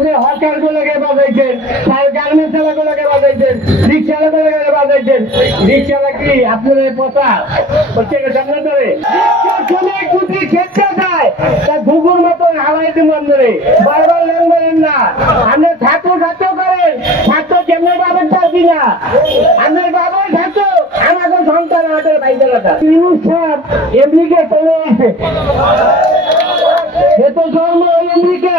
আপনি হকার গুলোকে বাজাইছেন, গার্মেন্টস গুলোকে বাজাইছেন, রিক্সাওয়ালাগুলোকে বাজাইছেন। রিক্সাওয়ালা কি আপনার পচা হচ্ছে সামনে ধরে যদি খেতে যায় তা ঘুঘুর মতন হাওয়াই দিব আপনারে। বারবার লেন বলেন না, আপনার ছাত্র ছাত্র করেন, ছাত্র কেমন বাবার চাচ্ছি না, আপনার বাবার ছাত্র আমাকে সন্তান আমাদের বাইদালাটা আমেরিকা চলে আসে। এ তো জন্ম আমেরিকা,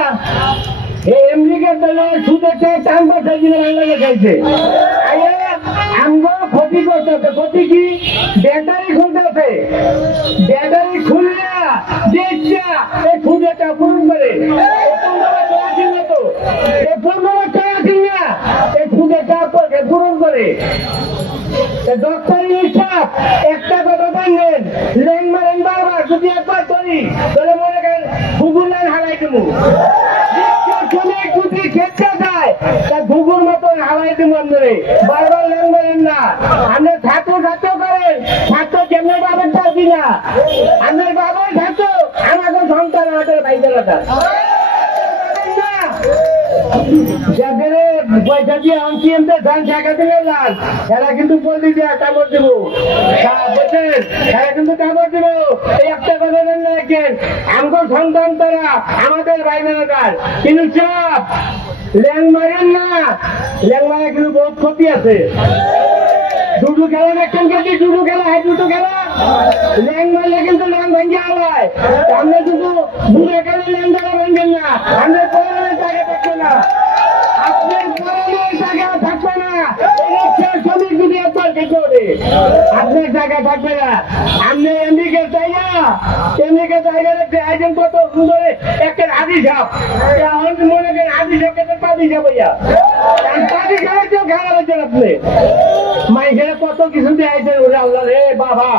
এই আমেরিকা চলে সুদের টান বসাই দিলে বাংলাদেশ খাইছে। আমগো ক্ষতি করতেছে, ক্ষতি কি? ব্যাটারি খুলতেছে, ব্যাটারি খুললে দেখছা এই সুদেরটা পূরণ করে। পূরণ করে ডক্টরের হিসাব একটা কথা জানলেন, লেন মারেন বারবার যদি একবার করি তাহলে মনে করেন ঘুঘুর লাইন হারাই দেবো। যদি খেতে যায় তা ঘুঘুর মতন হারাই দেবো আপনারে। বারবার লেন মারেন না, আপনার ছাত্র ছাত্র করেন, ছাত্র কেমন বাবার চাচ্ছি না, আপনার বাবার ছাত্র আমাকে সন্তান আমাদের বাইদালাটা। যাদের পয়সা দিয়ে আনতে ধান টাকা দিলে লাল, এরা কিন্তু বললি যে কাপড় দেবো, এরা কিন্তু কাপড় দেবো। এই একটা কথা দেখেন, আমার সন্তান তারা আমাদের ভাই বোনেরার, কিন্তু সব ল্যাং মারেন না, ল্যাং মারা কিন্তু বহুত ক্ষতি আছে। দুটো খেলা দেখছেন কিন্তু, দুটো খেলা হয়, দুটো খেলা ল্যাং মারলে কিন্তু ল্যাং ভেঙে আলায়। আমরা কিন্তু দুটো খেলে ল্যাং ধরা ভাঙবেন না, আমরা পড়ানোর জায়গা থাকবে না, আপনার পড়ানোর জায়গা থাকবে না। শ্রমিক যদি একবার দেখে ওঠে আপনার জায়গা থাকবে না। আপনি আমেরিকা চাই না, আমেরিকা চাইলে আইজন কত সুন্দর একটা হাদি সাপ, মনে করেন হাদি সাপকে পাদি সাপ হইয়া পাদি খাওয়ার কেউ খাওয়া হয়েছেন আপনি। মাইসেরা কত কিছু দিয়েছেন, ওরে আল্লাহ রে বাবা,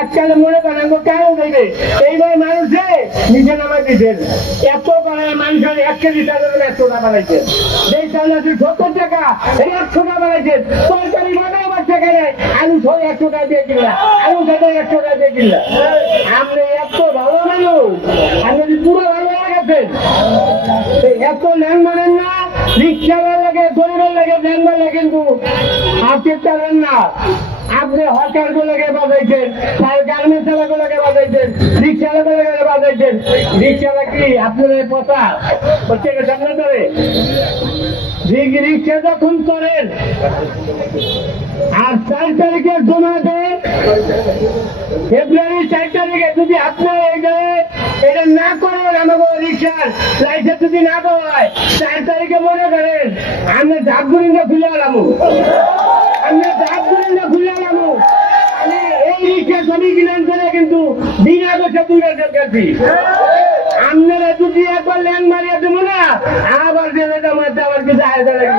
এককালে মনে করেন কেন দেবে। এইবার মানুষে নিচে নামাই দিচ্ছেন, এত করে মানুষের 1 কেজি চালের 100 টাকা বানাইছেন, যেই চাল আছে 70 টাকা, এই 100 টাকা বানাইছেন। তরকারি বানায় আমার টাকা নেই, আলু 100 টাকা দিয়ে কিনলা, আলু 100 টাকা দিয়ে কিনলা। আপনি এত ভালো মানুষ, আপনি যদি পুরো ভালো লাগাচ্ছেন, এত ল্যাং মানেন না, রিক্সাওয়ালা লাগে, গরিবের লাগে, ল্যাংবার লাগে, কিন্তু আপনি চালেন না। আপনি হকার গুলোকে বাজাইছেন, গার্মেন্টস গুলোকে বাজাইছেন, রিক্সাওয়ালাগুলোকে বাজাইছেন। রিক্সাওয়ালা কি আপনার পচা হচ্ছে সামনে ধরে। রিক্সা যখন করেন আর 4 তারিখের জমা দেন, ফেব্রুয়ারি 4 তারিখে যদি আপনার এই জায়গায় এটা না করেন, আমাকে রিক্সার লাইসেন্স যদি না দেওয়া হয়, 4 তারিখে মনে করেন আমরা ঝাপগুড়িটা খুলে আলাম, আমরা ঝাপগুড়িটা খুলে আলাম। আমি এই রিক্সা ছবি কিনেন করে কিন্তু বিনা বসে 2 বছর গেছি। আপনারা যদি একবার ল্যাং মারিয়ে দেবো না, আবার যেটা মারতে আমার কিছু আয় দাঁড়াবে।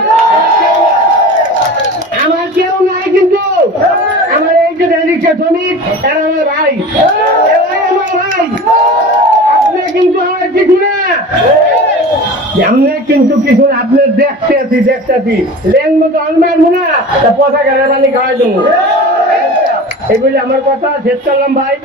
আমার কেউ নাই, কিন্তু আমার এই যে রিক্সা শ্রমিক এরা আমার ভাই, আমার ভাই। আপনি কিন্তু আমার কিছু না, আপনি কিন্তু কিছু আপনি দেখতেছি ল্যাং মতো আনমারবো না, পচা গাড়ি খাওয়াই দেবো। এই বলে আমার কথা শেষ করলাম ভাই।